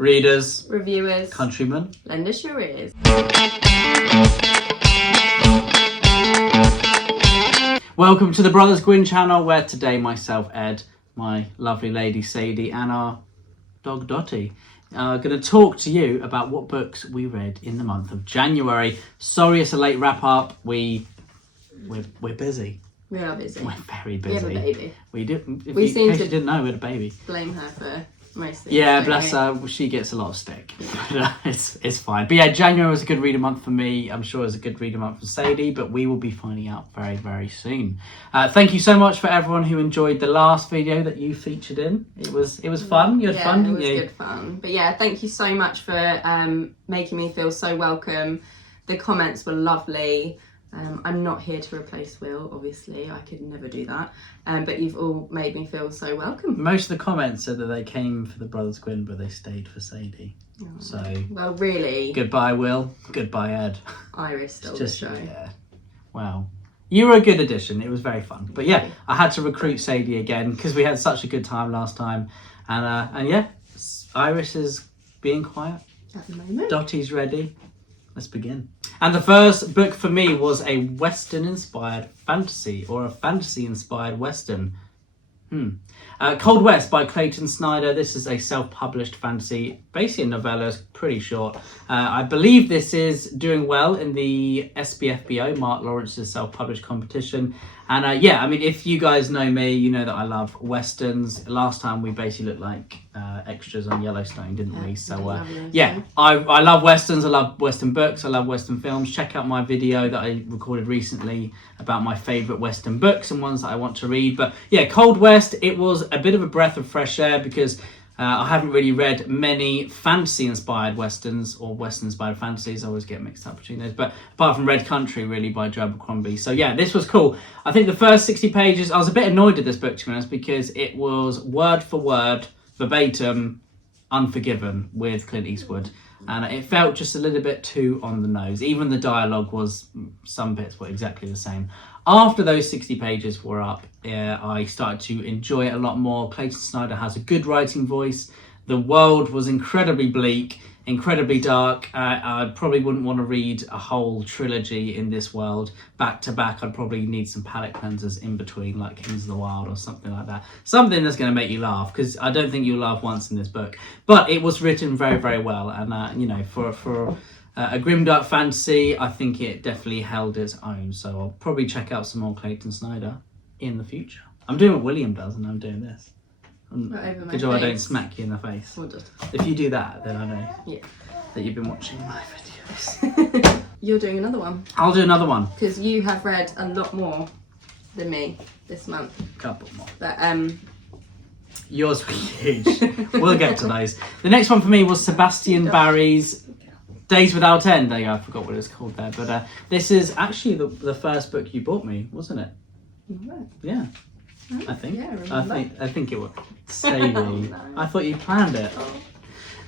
readers, reviewers, countrymen, lend us your ears. Welcome to the Brothers Gwyn channel, where today myself, Ed, my lovely lady Sadie, and our dog Dottie are going to talk to you about what books we read in the month of January. Sorry it's a late wrap up. We're busy. We are busy. We're very busy. We have a baby. We do. We seem in case to you didn't know, we had a baby. Blame her for most things. Yeah, bless her. She gets a lot of stick. But, it's fine. But yeah, January was a good reader month for me. I'm sure it was a good reader month for Sadie, but we will be finding out very, very soon. Thank you so much for everyone who enjoyed the last video that you featured in. It was fun. You had fun, didn't you? Yeah, it was good fun. But yeah, thank you so much for making me feel so welcome. The comments were lovely. I'm not here to replace Will, obviously. I could never do that. But you've all made me feel so welcome. Most of the comments said that they came for the Brothers Gwyn, but they stayed for Sadie. Oh, so, well, really. Goodbye, Will. Goodbye, Ed. Iris stole the show. Yeah. Wow. You were a good addition. It was very fun. But yeah, I had to recruit Sadie again because we had such a good time last time. And yeah, Iris is being quiet. At the moment. Dottie's ready. Let's begin. And the first book for me was a Western-inspired fantasy, or a fantasy-inspired Western. Cold West by Clayton Snyder. This is a self-published fantasy, basically a novella. It's pretty short. I believe this is doing well in the SBFBO, Mark Lawrence's self-published competition. And yeah, I mean, if you guys know me, you know that I love Westerns. Last time we basically looked like extras on Yellowstone, didn't we? So yeah, I love Westerns. I love Western books. I love Western films. Check out my video that I recorded recently about my favourite Western books and ones that I want to read. But yeah, Cold West, it was a bit of a breath of fresh air because I haven't really read many fantasy-inspired Westerns or Western-inspired fantasies. I always get mixed up between those. But apart from Red Country, really, by Joe Abercrombie. So yeah, this was cool. I think the first 60 pages, I was a bit annoyed at this book, to be honest, because it was word for word, verbatim, Unforgiven with Clint Eastwood. And it felt just a little bit too on the nose. Even the dialogue was, some bits were exactly the same. After those 60 pages were up, I started to enjoy it a lot more. Clayton Snyder has a good writing voice. The world was incredibly bleak, incredibly dark. I probably wouldn't want to read a whole trilogy in this world back to back. I'd probably need some palate cleansers in between, like Kings of the Wild or something like that. Something that's going to make you laugh, because I don't think you'll laugh once in this book. But it was written very, very well. And, you know, for a grimdark fantasy, I think it definitely held its own. So I'll probably check out some more Clayton Snyder in the future. I'm doing what William does, and I'm doing this. Good job I don't smack you in the face. If you do that, then I know that you've been watching my videos. You're doing another one. I'll do another one. Because you have read a lot more than me this month. Couple more. But yours were huge. We'll get to those. The next one for me was Sebastian Barry's Days Without End. There you go, I forgot what it was called there. But this is actually the first book you bought me, wasn't it? Right. Yeah. I think. Yeah, I think it was. Sadie. No. I thought you planned it. Oh.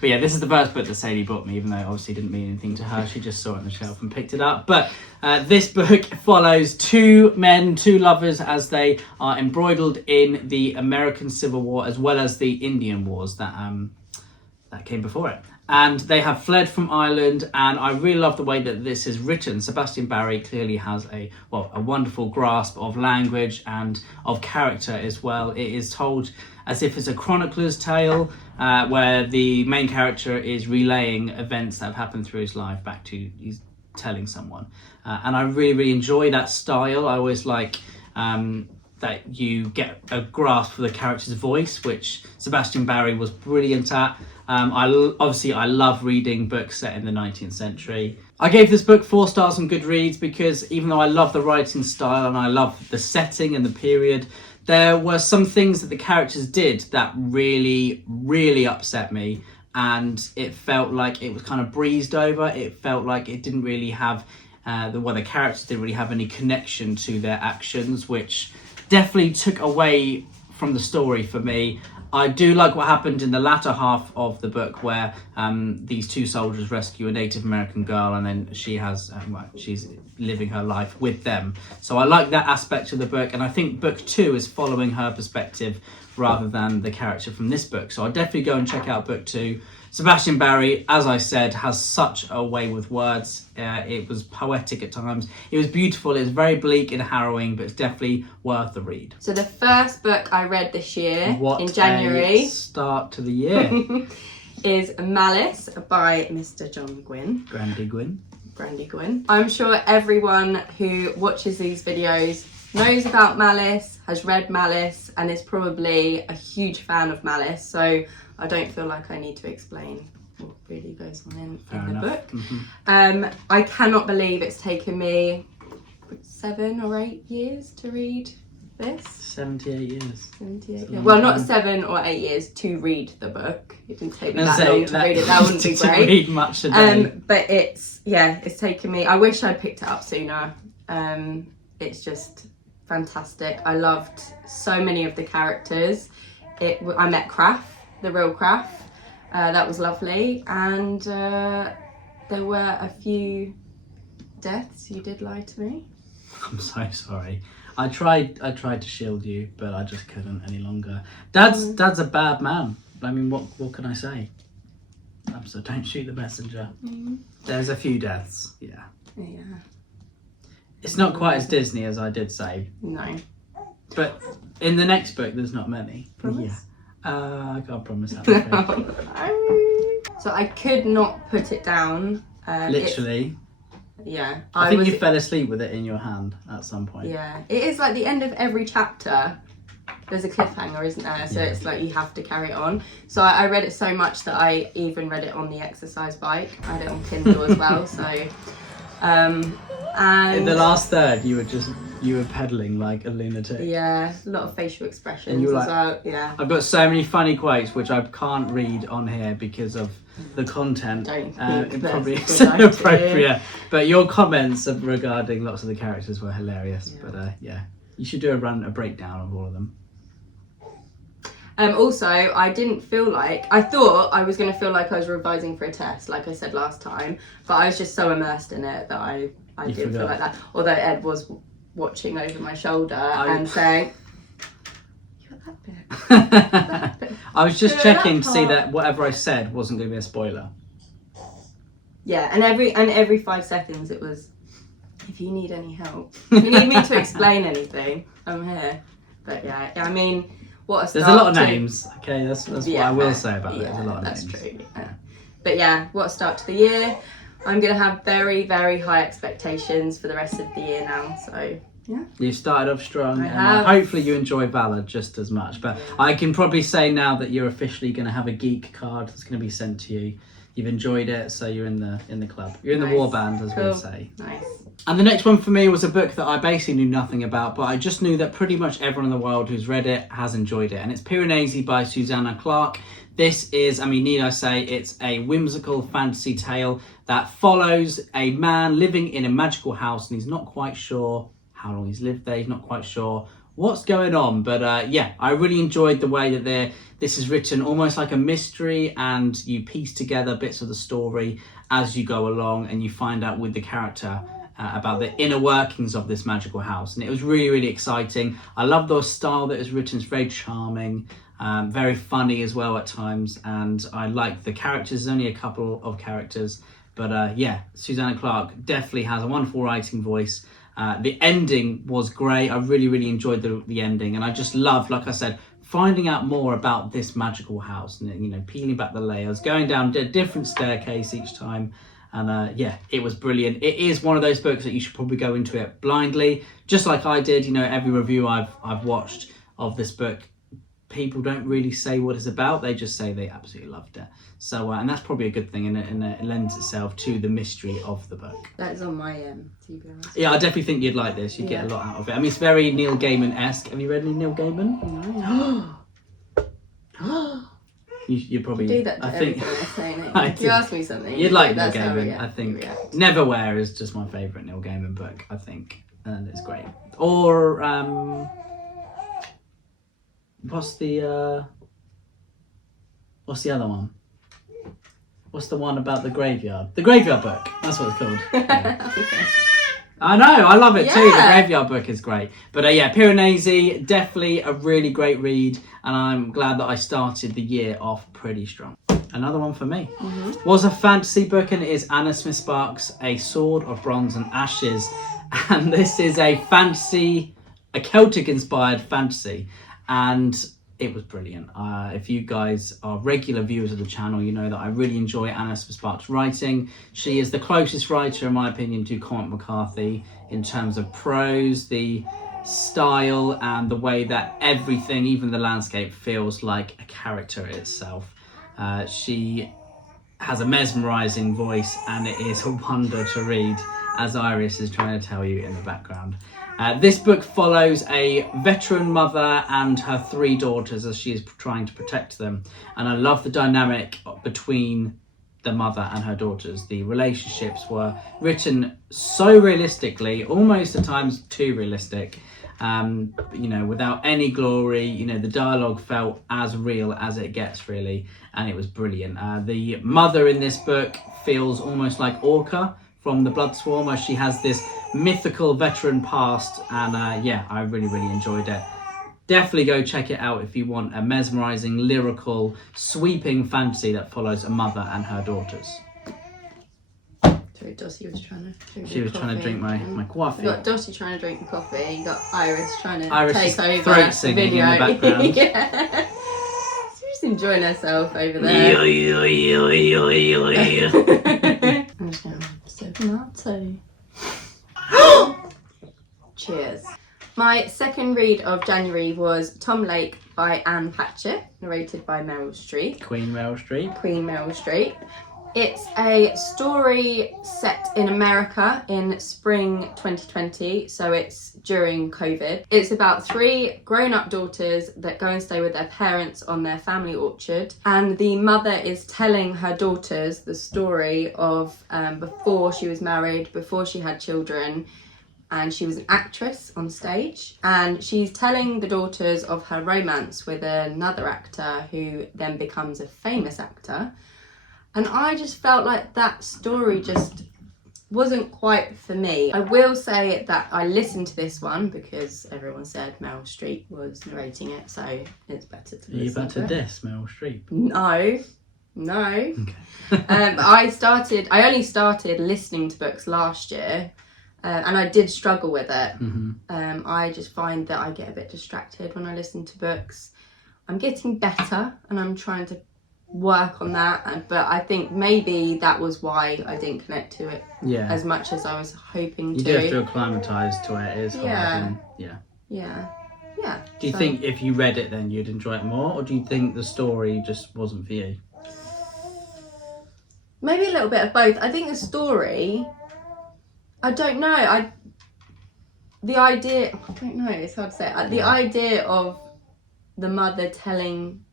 But yeah, this is the first book that Sadie bought me, even though it obviously didn't mean anything to her. She just saw it on the shelf and picked it up. But this book follows two lovers, as they are embroiled in the American Civil War as well as the Indian Wars that came before it. And they have fled from Ireland, and I really love the way that this is written. Sebastian Barry clearly has a wonderful grasp of language and of character as well. It is told as if it's a chronicler's tale, where the main character is relaying events that have happened through his life back to he's telling someone. And I really, really enjoy that style. I always like that you get a grasp for the character's voice, which Sebastian Barry was brilliant at. I love reading books set in the 19th century. I gave this book 4 stars on Goodreads because even though I love the writing style and I love the setting and the period, there were some things that the characters did that really, really upset me. And it felt like it was kind of breezed over. It felt like it didn't really have, the characters didn't really have any connection to their actions, which definitely took away from the story for me. I do like what happened in the latter half of the book, where these two soldiers rescue a Native American girl, and then she has she's living her life with them. So I like that aspect of the book, and I think book 2 is following her perspective rather than the character from this book. So I'll definitely go and check out book 2. Sebastian Barry, as I said, has such a way with words. It was poetic at times. It was beautiful. It was very bleak and harrowing, but it's definitely worth the read. So the first book I read this year What in January a start to the year. is Malice by Mr. John Gwynne. Grandy Gwynne. I'm sure everyone who watches these videos knows about Malice, has read Malice, and is probably a huge fan of Malice. So I don't feel like I need to explain what really goes on in the book. I cannot believe it's taken me 7 or 8 years to read this. 78 years. 78 years. Well, not 7 or 8 years to read the book. It didn't take me that long to read it. That wouldn't be to great. read much a day. But it's taken me. I wish I'd picked it up sooner. It's just fantastic. I loved so many of the characters. I met Kraft, the real Kraft. That was lovely, and there were a few deaths. You did lie to me. I'm so sorry. I tried to shield you, but I just couldn't any longer. Dad's a bad man. I mean, what can I say? So don't shoot the messenger. There's a few deaths. Yeah. It's not quite as Disney as I did say. No. But in the next book, there's not many. Promise? Yeah. I can't promise that. So I could not put it down. Literally. Yeah. I think you fell asleep with it in your hand at some point. Yeah. It is like the end of every chapter. There's a cliffhanger, isn't there? So it's like you have to carry it on. So I read it so much that I even read it on the exercise bike. I had it on Kindle as well. So, and in the last third, you were pedaling like a lunatic. Yeah, a lot of facial expressions and you were as well. Yeah. I've got so many funny quotes which I can't read on here because of the content. Don't think it probably that's isn't a good idea. appropriate. But your comments regarding lots of the characters were hilarious. Yeah. But you should do a breakdown of all of them. Also, I didn't feel like, I thought I was going to feel like I was revising for a test, like I said last time, but I was just so immersed in it that I didn't feel like that. Although Ed was watching over my shoulder and saying, "You got that bit." I was just checking to see that whatever I said wasn't going to be a spoiler. Yeah, and every 5 seconds it was, if you need any help, if you need me to explain anything, I'm here. But yeah, I mean, what a start. There's a lot of names, okay? That's what I will say about it. There's a lot of names. That's true. Yeah. But yeah, what a start to the year. I'm going to have very, very high expectations for the rest of the year now, so yeah. You started off strong, I and have. hopefully you enjoy Valor just as much. But I can probably say now that you're officially going to have a geek card that's going to be sent to you. You've enjoyed it, so you're in the club. You're in the war band, as we'll say. Nice. And the next one for me was a book that I basically knew nothing about, but I just knew that pretty much everyone in the world who's read it has enjoyed it. And it's Piranesi by Susanna Clarke. This is, I mean, need I say, it's a whimsical fantasy tale that follows a man living in a magical house, and he's not quite sure how long he's lived there. He's not quite sure what's going on. But I really enjoyed the way that this is written almost like a mystery, and you piece together bits of the story as you go along, and you find out with the character about the inner workings of this magical house. And it was really, really exciting. I love the style that is written. It's very charming, very funny as well at times, and I like the characters. There's only a couple of characters, but Susanna Clarke definitely has a wonderful writing voice. The ending was great. I really, really enjoyed the ending, and I just loved, like I said, finding out more about this magical house, and peeling back the layers, going down a different staircase each time. And it was brilliant. It is one of those books that you should probably go into it blindly, just like I did. Every review I've watched of this book, people don't really say what it's about. They just say they absolutely loved it. So, and that's probably a good thing, and it lends itself to the mystery of the book. That is on my TBR. Yeah, I definitely think you'd like this. You'd get a lot out of it. I mean, it's very Neil Gaiman-esque. Have you read any Neil Gaiman? No. You probably do that to I think. If you ask me something, you'd like Neil that's how Gaiman. I think Neverwhere is just my favourite Neil Gaiman book. I think, and it's great. Or what's the other one? What's the one about the graveyard? The Graveyard Book. That's what it's called. Yeah. I know, I love it too. The Graveyard Book is great. But Piranesi, definitely a really great read, and I'm glad that I started the year off pretty strong. another one for me. Was a fantasy book, and it is Anna Smith Sparks' A Sword of Bronze and Ashes. And this is a Celtic-inspired fantasy. And it was brilliant. If you guys are regular viewers of the channel, you know that I really enjoy Anna Smith Sparks' writing. She is the closest writer, in my opinion, to Cormac McCarthy in terms of prose, the style, and the way that everything, even the landscape, feels like a character itself. She has a mesmerising voice, and it is a wonder to read, as Iris is trying to tell you in the background. This book follows a veteran mother and her 3 daughters as she is trying to protect them. And I love the dynamic between the mother and her daughters. The relationships were written so realistically, almost at times too realistic, without any glory. The dialogue felt as real as it gets, really, and it was brilliant. The mother in this book feels almost like Orca from the Bloodswarm, where she has this mythical veteran past, and I really enjoyed it. Definitely go check it out if you want a mesmerising, lyrical, sweeping fantasy that follows a mother and her daughters. Sorry, Dossie was trying to drink She was trying to drink my coffee. You got Dossie trying to drink the coffee, you got Iris trying to Iris take over throat the singing video. in the background. Yeah. She's just enjoying herself over there. I'm just going to sip that too. Cheers. My second read of January was Tom Lake by Anne Patchett, narrated by Meryl Streep. Queen Meryl Streep. It's a story set in America in spring 2020, so it's during COVID. It's about 3 grown-up daughters that go and stay with their parents on their family orchard, and the mother is telling her daughters the story of before she was married, before she had children, and she was an actress on stage, and she's telling the daughters of her romance with another actor who then becomes a famous actor. And I just felt like that story just wasn't quite for me. I will say that I listened to this one because everyone said Meryl Streep was narrating it, so it's better to listen to it. Are you about to diss Meryl Streep? No. Okay. But I only started listening to books last year, and I did struggle with it. I just find that I get a bit distracted when I listen to books. I'm getting better, and I'm trying to work on that, but I think maybe that was why I didn't connect to it as much as I was hoping to. You do have to acclimatise to it. It is hard. Yeah. Do you think if you read it then you'd enjoy it more, or do you think the story just wasn't for you? Maybe a little bit of both. I think the story, I don't know. The idea, I don't know, it's hard to say. The idea of the mother telling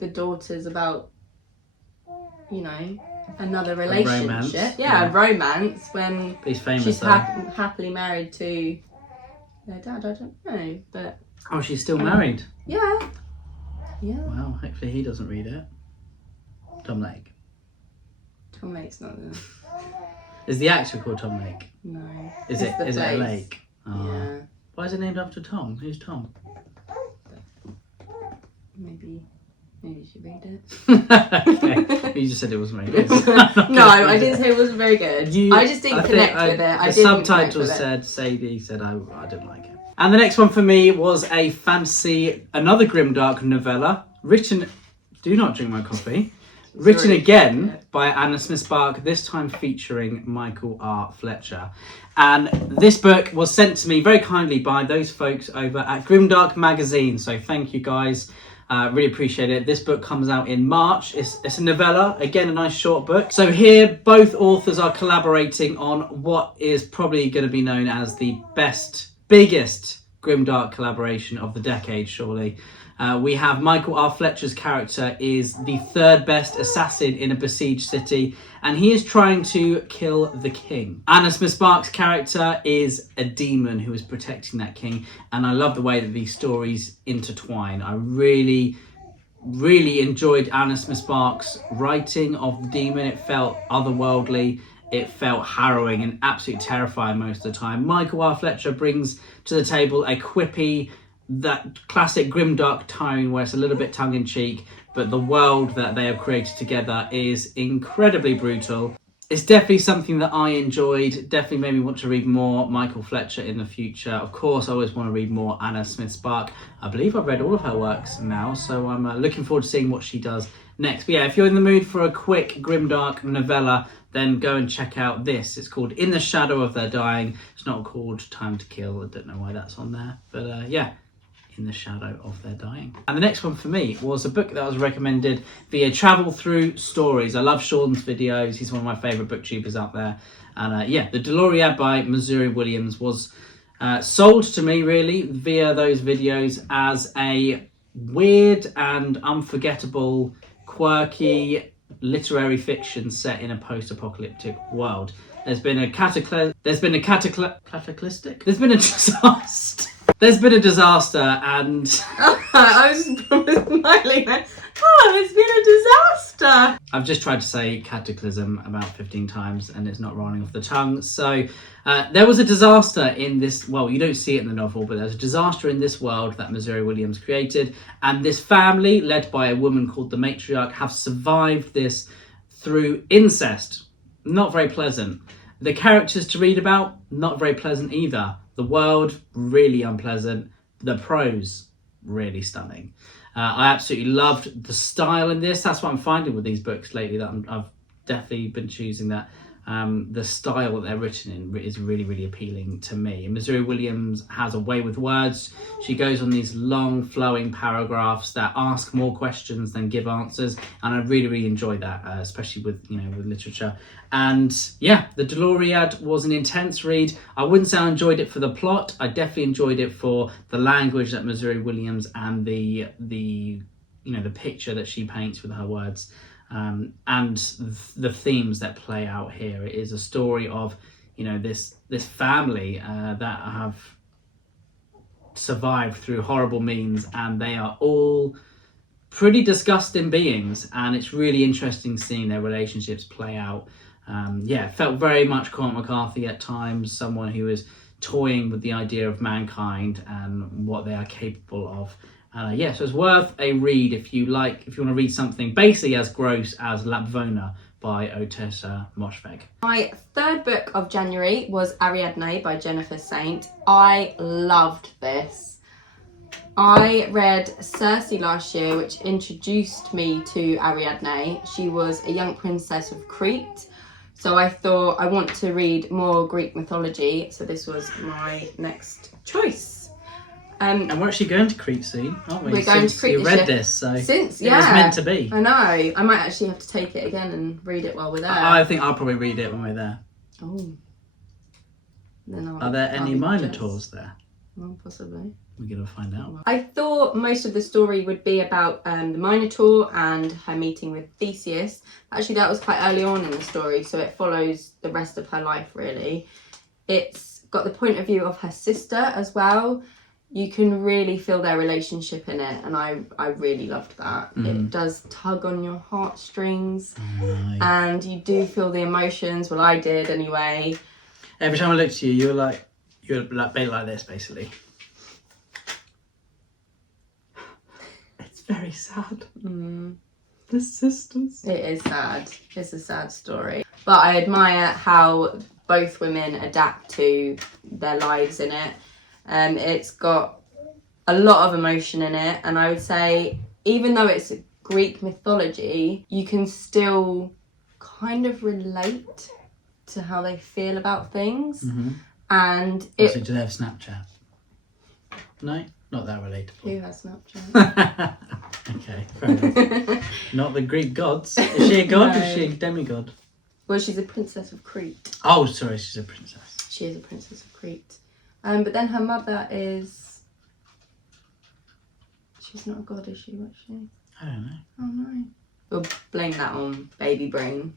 the daughters about, another relationship. A romance when she's happily married to their dad. I don't know, but... Oh, she's still married? Yeah. Wow, hopefully he doesn't read it. Tom Lake. Tom Lake's not there. Is the actor called Tom Lake? No. Is it a lake? Oh. Yeah. Why is it named after Tom? Who's Tom? Maybe you should read it. Okay. You just said it wasn't very good. No, I didn't say it wasn't very good. I just didn't connect with it. The subtitles said, Sadie said I didn't like it. And the next one for me was a fantasy, another grimdark novella, written, do not drink my coffee, written again by Anna Smith Sparks, this time featuring Michael R. Fletcher. And this book was sent to me very kindly by those folks over at Grimdark Magazine. So thank you guys. Really appreciate it. This book comes out in March. It's a novella, again a nice short book. So here both authors are collaborating on what is probably going to be known as the biggest grimdark collaboration of the decade, surely. We have Michael R. Fletcher's character is the 3rd best assassin in a besieged city, and he is trying to kill the king. Anna Smith Sparks' character is a demon who is protecting that king, and I love the way that these stories intertwine. I really enjoyed Anna Smith Sparks' writing of the demon. It felt otherworldly. It felt harrowing and absolutely terrifying most of the time. Michael R. Fletcher brings to the table a quippy, that classic grimdark tone where it's a little bit tongue-in-cheek, but the world that they have created together is incredibly brutal. It's definitely something that I enjoyed, definitely made me want to read more Michael Fletcher in the future. Of course, I always want to read more Anna Smith-Spark. I believe I've read all of her works now, so I'm looking forward to seeing what she does next. But yeah, if you're in the mood for a quick grimdark novella, then go and check out this. It's called In the Shadow of Their Dying. It's not called Time to Kill. I don't know why that's on there, but yeah. In the Shadow of Their Dying. And the next one for me was a book that was recommended via Travel Through Stories. I love Sean's videos. He's one of my favourite booktubers out there. And yeah, the Delore Ab by Missouri Williams was sold to me really via those videos as a weird and unforgettable, quirky literary fiction set in a post-apocalyptic world. There's been a disaster. There's been a disaster, and I was smiling. Oh, there's been a disaster. I've just tried to say cataclysm about 15 times, and it's not rolling off the tongue. So there was a disaster in this. Well, you don't see it in the novel, but there's a disaster in this world that Missouri Williams created, and this family, led by a woman called the matriarch, have survived this through incest. Not very pleasant. The characters to read about, not very pleasant either. The world, really unpleasant. The prose, really stunning. I absolutely loved the style in this. That's what I'm finding with these books lately, that I've definitely been choosing that. The style that they're written in is really, really appealing to me. And Missouri Williams has a way with words. She goes on these long, flowing paragraphs that ask more questions than give answers, and I really, really enjoy that, especially with with literature. And yeah, the Delore Ab was an intense read. I wouldn't say I enjoyed it for the plot. I definitely enjoyed it for the language that Missouri Williams and the picture that she paints with her words. And the themes that play out here. It is a story of, this family that have survived through horrible means, and they are all pretty disgusting beings. And it's really interesting seeing their relationships play out. It felt very much Cormac McCarthy at times, someone who is toying with the idea of mankind and what they are capable of. So it's worth a read if you want to read something basically as gross as Lapvona by Otessa Moshfegh. My third book of January was Ariadne by Jennifer Saint. I loved this. I read Circe last year, which introduced me to Ariadne. She was a young princess of Crete. So I thought I want to read more Greek mythology. So this was my next choice. And we're actually going to Crete soon, aren't we? We're going to Crete. You read this, so it was yeah, meant to be. I know. I might actually have to take it again and read it while we're there. I think I'll probably read it when we're there. Oh. Then Are there any Minotaurs there? Well, possibly. We're going to find out. I thought most of the story would be about the Minotaur and her meeting with Theseus. Actually, that was quite early on in the story, so it follows the rest of her life, really. It's got the point of view of her sister as well. You can really feel their relationship in it, and I really loved that. Mm. It does tug on your heartstrings, and you do feel the emotions. Well, I did anyway. Every time I looked at you, you were like this, basically. It's very sad. Mm. The sisters. It is sad. It's a sad story, but I admire how both women adapt to their lives in it. It's got a lot of emotion in it, and I would say even though it's Greek mythology, you can still kind of relate to how they feel about things. Mm-hmm. And do they have Snapchat? No, not that relatable. Who has Snapchat? Okay, fair enough. Not the Greek gods. Is she a god? No. Or is she a demigod? Well, she's a princess of Crete. Oh, sorry, she's a princess. She is a princess of Crete. But then her mother is... She's not a god, is she? What's she? I don't know. Oh, no. We'll blame that on baby brain.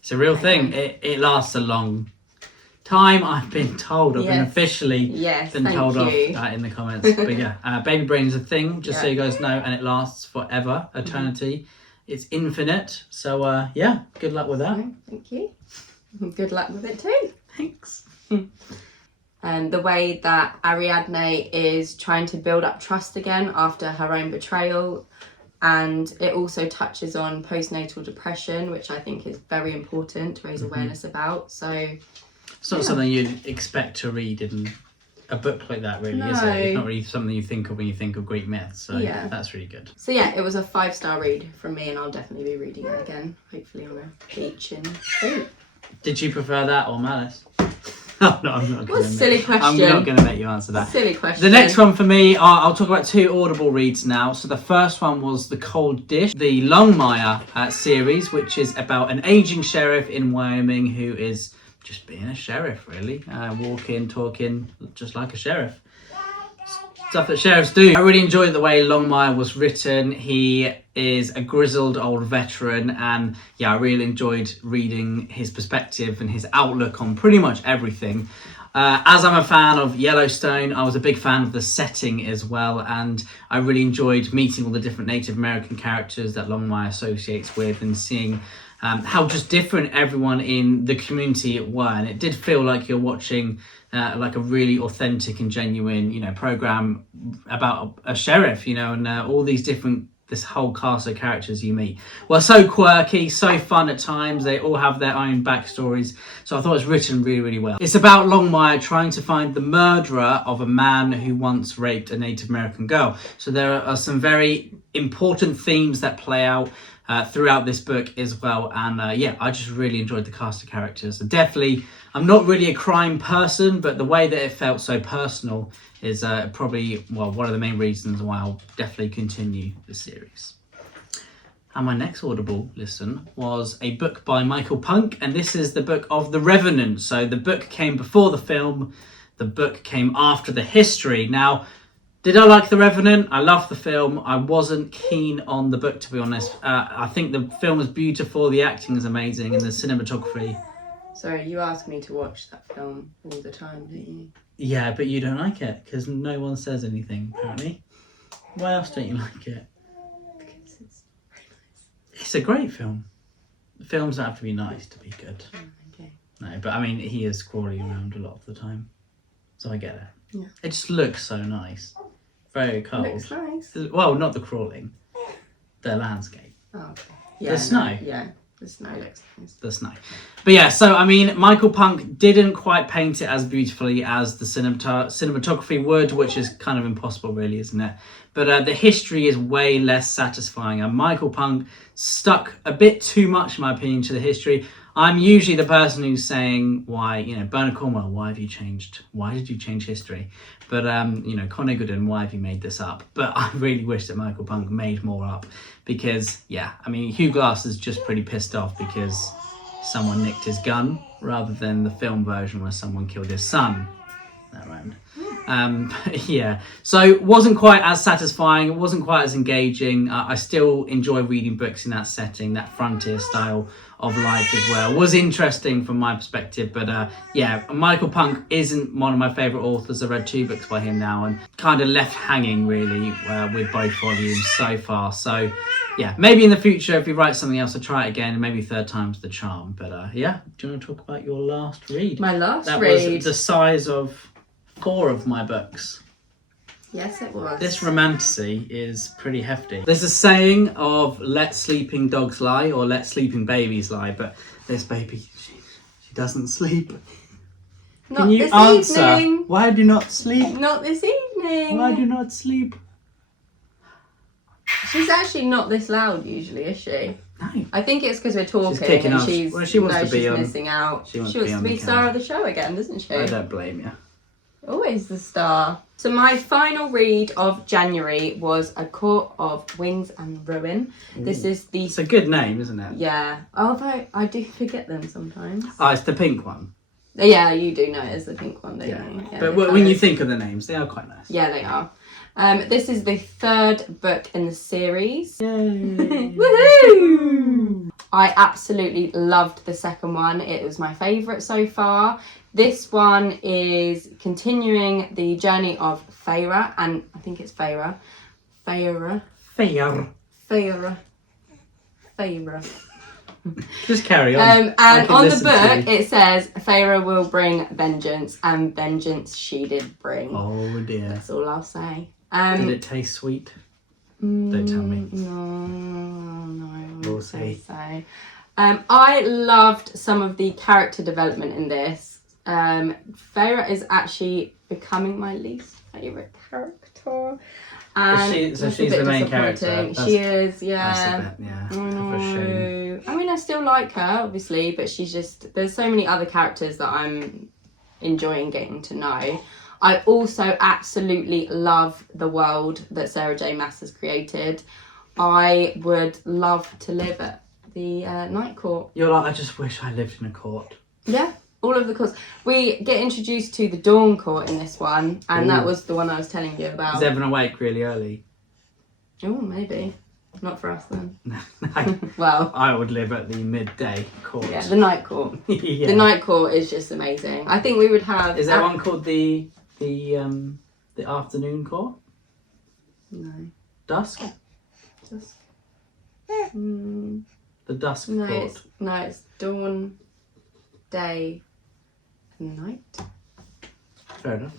It's a real thing. It lasts a long time, I've been told. I've been officially been told off that in the comments. But yeah, baby brain is a thing, just so you guys know, and it lasts forever, eternity. Mm-hmm. It's infinite. So, good luck with that. Thank you. Good luck with it too. Thanks. And the way that Ariadne is trying to build up trust again after her own betrayal. And it also touches on postnatal depression, which I think is very important to raise awareness about. So it's not something you'd expect to read in a book like that, really, is it? It's not really something you think of when you think of Greek myths. So that's really good. So yeah, it was a 5-star read from me, and I'll definitely be reading it again, hopefully on a beach in Crete. Did you prefer that or Malice? Oh, no, I'm not going to. Silly question. I'm not going to make you answer that. Silly question. The next one for me, I'll talk about 2 Audible reads now. So the first one was The Cold Dish, the Longmire series, which is about an aging sheriff in Wyoming who is just being a sheriff, really. Walking, talking, just like a sheriff. Stuff that sheriffs do. I really enjoyed the way Longmire was written. He is a grizzled old veteran, and I really enjoyed reading his perspective and his outlook on pretty much everything. As I'm a fan of Yellowstone, I was a big fan of the setting as well, and I really enjoyed meeting all the different Native American characters that Longmire associates with, and seeing how just different everyone in the community were. And it did feel like you're watching like a really authentic and genuine, program about a sheriff, and all these different, this whole cast of characters you meet were so quirky, so fun at times. They all have their own backstories. So I thought it was written really, really well. It's about Longmire trying to find the murderer of a man who once raped a Native American girl. So there are some very important themes that play out throughout this book as well. And I just really enjoyed the cast of characters. Definitely, I'm not really a crime person, but the way that it felt so personal is probably one of the main reasons why I'll definitely continue the series. And my next Audible listen was a book by Michael Punk, and this is the book of The Revenant. So the book came before the film, the book came after the history. Now, did I like The Revenant? I loved the film. I wasn't keen on the book, to be honest. I think the film is beautiful, the acting is amazing, and the cinematography. Sorry, you ask me to watch that film all the time, don't you? Yeah, but you don't like it, because no one says anything, apparently. Why else don't you like it? Because it's very nice. It's a great film. Films don't have to be nice to be good. Okay. No, but I mean, he is crawling around a lot of the time. So I get it. Yeah. It just looks so nice. Very cold. Looks nice. Well, not the crawling. The landscape. Oh, okay. Yeah, The snow. Yeah, the snow looks nice. The snow. But yeah, so I mean, Michael Punk didn't quite paint it as beautifully as the cinematography would, which is kind of impossible, really, isn't it? But the history is way less satisfying, and Michael Punk stuck a bit too much, in my opinion, to the history. I'm usually the person who's saying, why, Bernard Cornwell, why did you change history? But, Conor Goodin, why have you made this up? But I really wish that Michael Punk made more up because, Hugh Glass is just pretty pissed off because someone nicked his gun rather than the film version where someone killed his son. That round. So it wasn't quite as satisfying, it wasn't quite as engaging. I still enjoy reading books in that setting, that frontier style of life as well. It was interesting from my perspective, but Michael Punk isn't one of my favourite authors. I've read 2 books by him now and kind of left hanging really with both volumes so far. So maybe in the future if he writes something else I'll try it again, and maybe 3rd time's the charm. But do you want to talk about your last read? My last that read. That was the size of 4 of my books. Yes, it was. This romantasy is pretty hefty. There's a saying of let sleeping dogs lie or let sleeping babies lie, but this baby, she doesn't sleep. Not Can you this answer? evening. Why do you not sleep? Not this evening. Why do you not sleep? She's actually not this loud usually, is she? No. I think it's because we're talking She's kicking and us. she's, Well, she wants to be she's on. missing out. She wants to to be be star of the show again, doesn't she? I don't blame you. Always the star. So my final read of January was A Court of Wings and Ruin. This is the... It's a good name, isn't it? Yeah, although I do forget them sometimes. Oh, it's the pink one. Yeah, you do know it's the pink one, don't you? Yeah, but when you think of the names, they are quite nice. Yeah, they are. This is the 3rd book in the series. Yay! Woohoo! I absolutely loved the 2nd one. It was my favourite so far. This one is continuing the journey of Feyre, and I think it's Feyre. Just carry on. And I can on the listen to book, you. it says, Feyre will bring vengeance, and vengeance she did bring. Oh dear. That's all I'll say. Did it taste sweet? Don't tell me. No, I We'll wouldn't say see. so. I loved some of the character development in this. Feyre is actually becoming my least favourite character. And Is she, so that's a she's bit the main disappointing. character? She is, yeah. That's a bit, yeah. I Of a shame. know. I mean, I still like her, obviously, but she's just... There's so many other characters that I'm enjoying getting to know. I also absolutely love the world that Sarah J. Maas has created. I would love to live at the Night Court. You're like, I just wish I lived in a court. Yeah, all of the courts. We get introduced to the Dawn Court in this one, and that was the one I was telling you about. Is everyone awake really early? Oh, maybe. Not for us then. No. Well, I would live at the midday court. yeah, the Night Court. Yeah. The Night Court is just amazing. I think we would have... Is there one called the afternoon court? No. Dusk? Just... Mm, The dusk no, court. it's dawn, day, and night. Fair enough.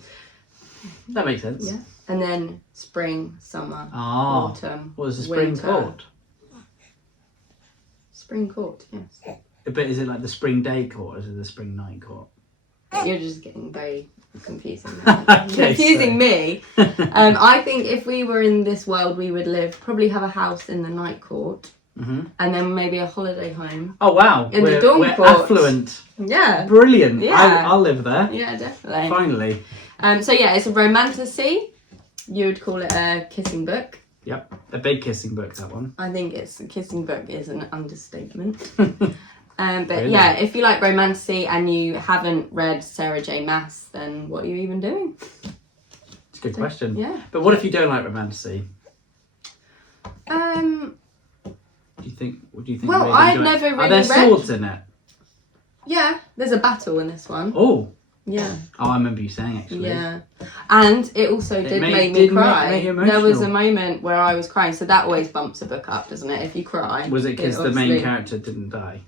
That makes sense. Yeah. And then spring, summer, Ah, autumn, what is the spring winter. court? Spring court, yes. But is it like the spring day court or is it the spring night court? You're just getting very confusing. Okay, Confusing so- me. I think if we were in this world, we would probably have a house in the night court, Mm-hmm. and then maybe a holiday home. Oh wow, In the we're, dawn we're court. affluent. Yeah. Brilliant. Yeah. I'll live there. Yeah, definitely. Finally. So yeah, it's a romantasy. You would call it a kissing book. Yep. A big kissing book, that one. I think a kissing book is an understatement. But Really? yeah, if you like romantasy and you haven't read Sarah J. Maas, then what are you even doing? It's a good question. Yeah. But what if you don't like romantasy? Do you think? Well, we'd I've enjoy it? never Are really there read- swords in it? Yeah, there's a battle in this one. Oh. Yeah. Oh, I remember you saying actually. Yeah. And it also did make me did cry. make you There was a emotional. moment where I was crying, so that always bumps a book up, doesn't it? If you cry. Was it because the main obviously- character didn't die?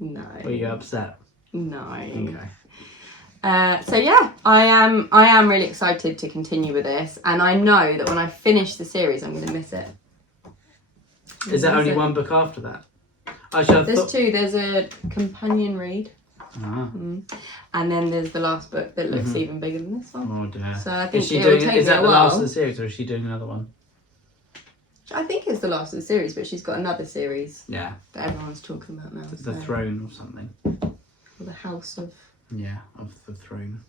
No. Were you upset? No. Okay. So yeah, I am really excited to continue with this, and I know that when I finish the series, I'm going to miss it. Is there only one book after that? Actually, I There's thought... two. There's a companion read, Ah. and then there's the last book that looks even bigger than this one. Oh dear. So I think Is she it will doing? take Is me that a the last of while. the series, or is she doing another one? I think it's the last of the series, but she's got another series Yeah. that everyone's talking about now. The so- throne or something. or the House of. Yeah, of the throne.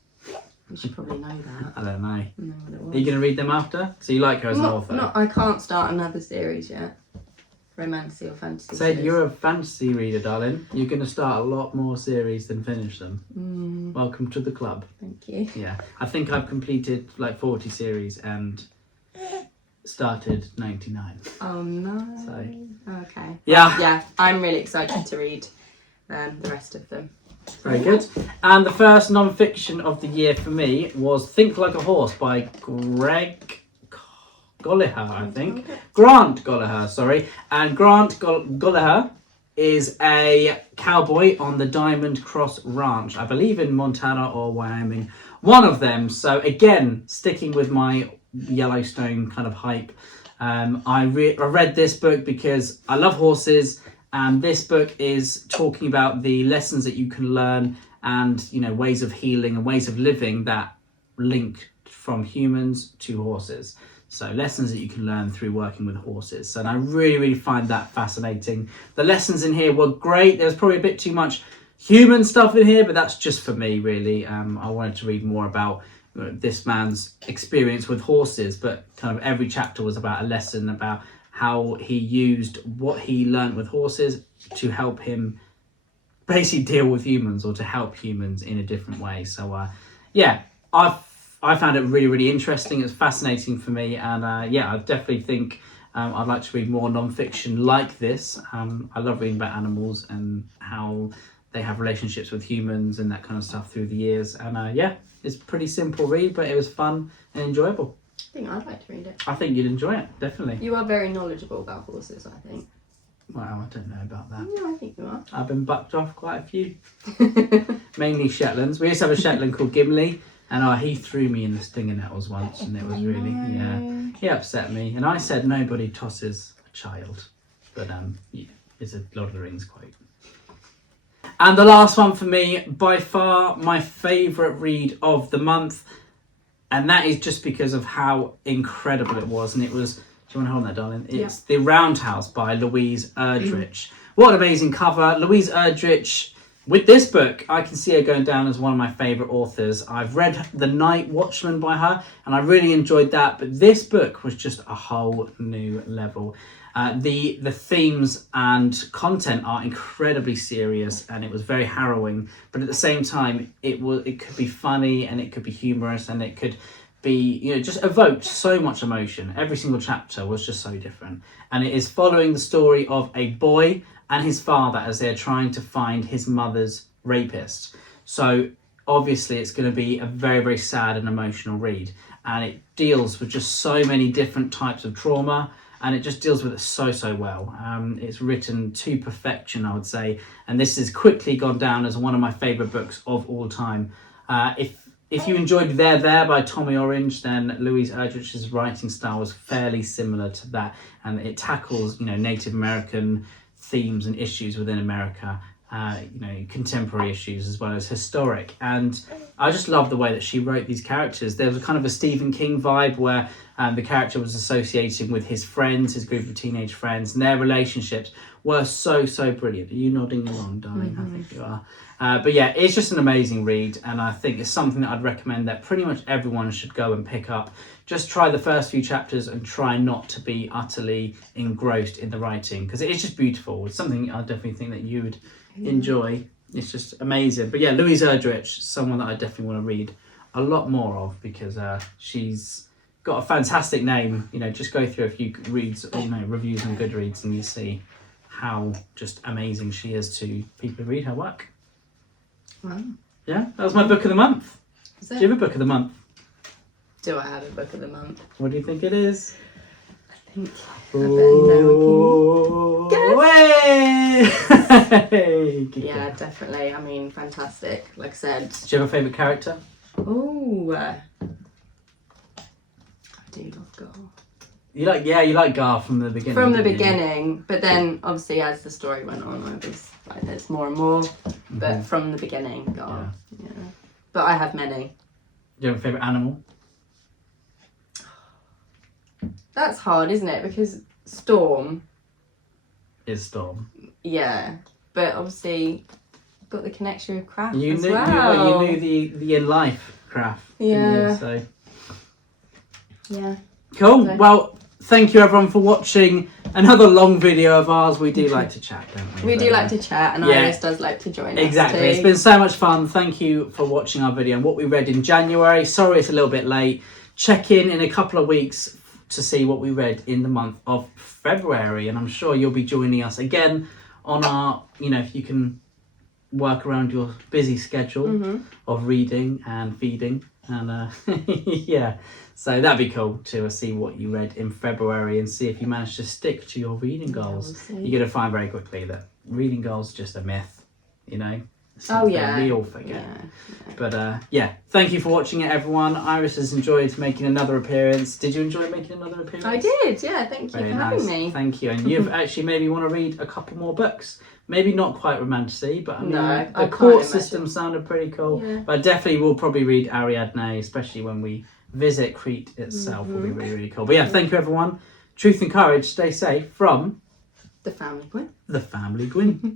You should probably know that. I don't know. I know what it was. Are you going to read them after? So you like her as an author? No, I can't start another series yet. Romantasy or fantasy. Say series. you're a fantasy reader, darling. You're going to start a lot more series than finish them. Welcome to the club. Thank you. Yeah, I think I've completed like 40 series and started 99. Oh no. So- Okay. Yeah. Yeah, I'm really excited to read the rest of them. Very good. And the first non-fiction of the year for me was Think Like a Horse by Greg Gallagher, I think. Grant Gallagher, sorry. And Grant Gallagher is a cowboy on the Diamond Cross Ranch, I believe in Montana or Wyoming. One of them. So again, sticking with my Yellowstone kind of hype. I read this book because I love horses, and this book is talking about the lessons that you can learn and, you know, ways of healing and ways of living that link from humans to horses. So lessons that you can learn through working with horses. And I really, really find that fascinating. The lessons in here were great. There's probably a bit too much human stuff in here, but that's just for me, really. I wanted to read more about this man's experience with horses, but kind of every chapter was about a lesson about how he used what he learned with horses to help him basically deal with humans or to help humans in a different way. So yeah, I found it really, really interesting. It's fascinating for me, and yeah, I definitely think I'd like to read more non-fiction like this. I love reading about animals and how they have relationships with humans and that kind of stuff through the years. And yeah, it's a pretty simple read, but it was fun and enjoyable. I think I'd like to read it. I think you'd enjoy it, definitely. You are very knowledgeable about horses, I think. Well, I don't know about that. Yeah, I think you are. I've been bucked off quite a few. Mainly Shetlands. We used to have a Shetland called Gimli, and he threw me in the stinger nettles once, and it was really, he upset me. And I said nobody tosses a child, but it's a Lord of the Rings quote. And the last one for me, by far my favourite read of the month, and that is just because of how incredible it was. And it was, do you want to hold that, darling? It's The Roundhouse by Louise Erdrich. What an amazing cover. Louise Erdrich, with this book, I can see her going down as one of my favourite authors. I've read The Night Watchman by her, and I really enjoyed that. But this book was just a whole new level. The themes and content are incredibly serious, and it was very harrowing. But at the same time, it could be funny, and it could be humorous, and it could be, just evoked so much emotion. Every single chapter was just so different. And it is following the story of a boy and his father as they're trying to find his mother's rapist. So obviously it's going to be a very, very sad and emotional read. And it deals with just so many different types of trauma, and it just deals with it so, so well. It's written to perfection, I would say. And this has quickly gone down as one of my favourite books of all time. If you enjoyed There by Tommy Orange, then Louise Erdrich's writing style was fairly similar to that. And it tackles, Native American themes and issues within America, contemporary issues as well as historic. And I just love the way that she wrote these characters. There was kind of a Stephen King vibe where the character was associating with his friends, his group of teenage friends, and their relationships were so, so brilliant. Are you nodding along, darling? I think you are. But yeah, it's just an amazing read, and I think it's something that I'd recommend that pretty much everyone should go and pick up. Just try the first few chapters and try not to be utterly engrossed in the writing, because it is just beautiful. It's something I definitely think that you would enjoy. It's just amazing. But yeah, Louise Erdrich, someone that I definitely want to read a lot more of, because she's got a fantastic name. Just go through a few reads, or reviews on Goodreads, and you see how just amazing she is to people who read her work. Wow. Yeah, that was my book of the month. Do you have a book of the month? Do I have a book of the month? What do you think it is? I think I better know. Yeah, definitely. I mean, fantastic. Like I said. Do you have a favourite character? Oh, I do love Gar. You like Gar from the beginning. From the beginning, but then obviously as the story went on, I was like, there's more and more. But from the beginning, Gar. Yeah. But I have many. Do you have a favourite animal? That's hard, isn't it? Because Storm Is Storm. Yeah, but obviously got the connection with Craft You as knew, well. you knew the in life Craft. Yeah. So. Yeah. Cool. So. Well, thank you everyone for watching another long video of ours. We do like to chat, don't we? We do like to chat, and Iris does like to join us Exactly. too. It's been so much fun. Thank you for watching our video and what we read in January. Sorry it's a little bit late. Check in a couple of weeks to see what we read in the month of February, and I'm sure you'll be joining us again on our, if you can work around your busy schedule of reading and feeding, and yeah, so that'd be cool to see what you read in February and see if you managed to stick to your reading goals. You're going to find very quickly that reading goals are just a myth, something we all forget. But thank you for watching it, everyone. Iris has enjoyed making another appearance. Did you enjoy making another appearance? I did, yeah. Thank you for having me. Thank you. And you've actually maybe want to read a couple more books. Maybe not quite romantasy, but the court system sounded pretty cool. Yeah. But I definitely will probably read Ariadne, especially when we visit Crete itself. Will be really, really cool. But yeah, thank you, everyone. Truth and courage. Stay safe from The Family Gwyn. The Family Gwyn.